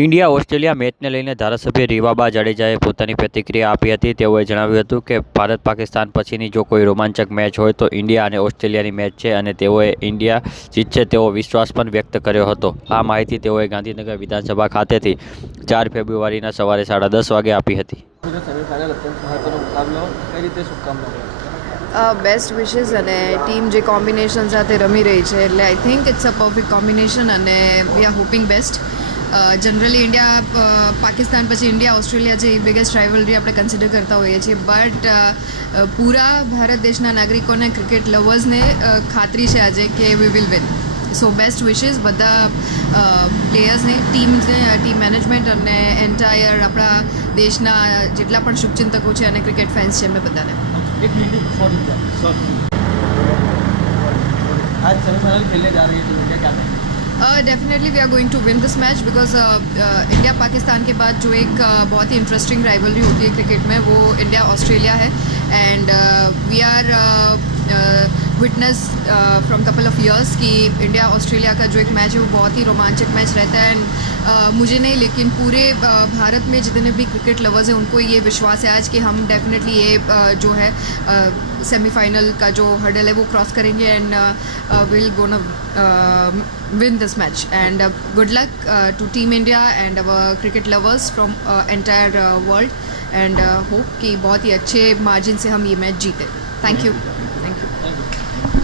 India Australia મેચને લઈને ધારાસભ્ય રીવાબા જાડેજાએ પોતાની પ્રતિક્રિયા આપી હતી તેઓએ જણાવ્યું હતું કે ભારત પાકિસ્તાન પછીની જો કોઈ રોમાંચક મેચ હોય તો ઇન્ડિયા અને ઓસ્ટ્રેલિયાની મેચ છે અને તેઓએ ઇન્ડિયા જીતશે તેવો વિશ્વાસ પણ વ્યક્ત કર્યો હતો આ માહિતી તેઓએ ગાંધીનગર વિધાનસભા ખાતેથી ચાર ફેબ્રુઆરીના સવારે સાડા દસ વાગે આપી હતી બેસ્ટ વિશેસ અને ટીમ જે કોમ્બિનેશન સાથે રમી રહી છે એટલે I think it's a perfect combination અને we are hoping best generally India Pakistan પછી ઇન્ડિયા ઓસ્ટ્રેલિયા જે બિગેસ્ટ રાઇવલરી આપણે કન્સિડર કરતા હોઈએ છીએ બટ પૂરા ભારત દેશના નાગરિકોને ક્રિકેટ લવર્સને ખાતરી છે આજે કે we will win so best wishes બધા પ્લેયર્સને ટીમને ટીમ મેનેજમેન્ટ અને એન્ટાયર આપણા દેશના જેટલા પણ શુભચિંતકો છે અને ક્રિકેટ ફેન્સ છે એમને બધાને आज सेमीफाइनल खेलने जा रही है तो definitely we are going to win this match because India Pakistan के बाद जो एक uh, बहुत ही इंटरेस्टिंग राइवलरी होती है क्रिकेट में वो इंडिया ऑस्ट्रेलिया है and we are witness from couple of years कि इंडिया ऑस्ट्रेलिया का जो एक मैच है वो बहुत ही रोमांचक मैच रहता है एंड uh, मुझे नहीं लेकिन पूरे uh, भारत में जितने भी क्रिकेट लवर्स हैं उनको ये विश्वास है आज कि हम डेफिनेटली ये uh, जो है सेमीफाइनल का जो हर्डल है वो क्रॉस करेंगे एंड विल न win this match and good luck to team India and our cricket lovers from entire world and hope कि बहुत ही अच्छे मार्जिन से हम ये मैच जीते थैंक यू थैंक यू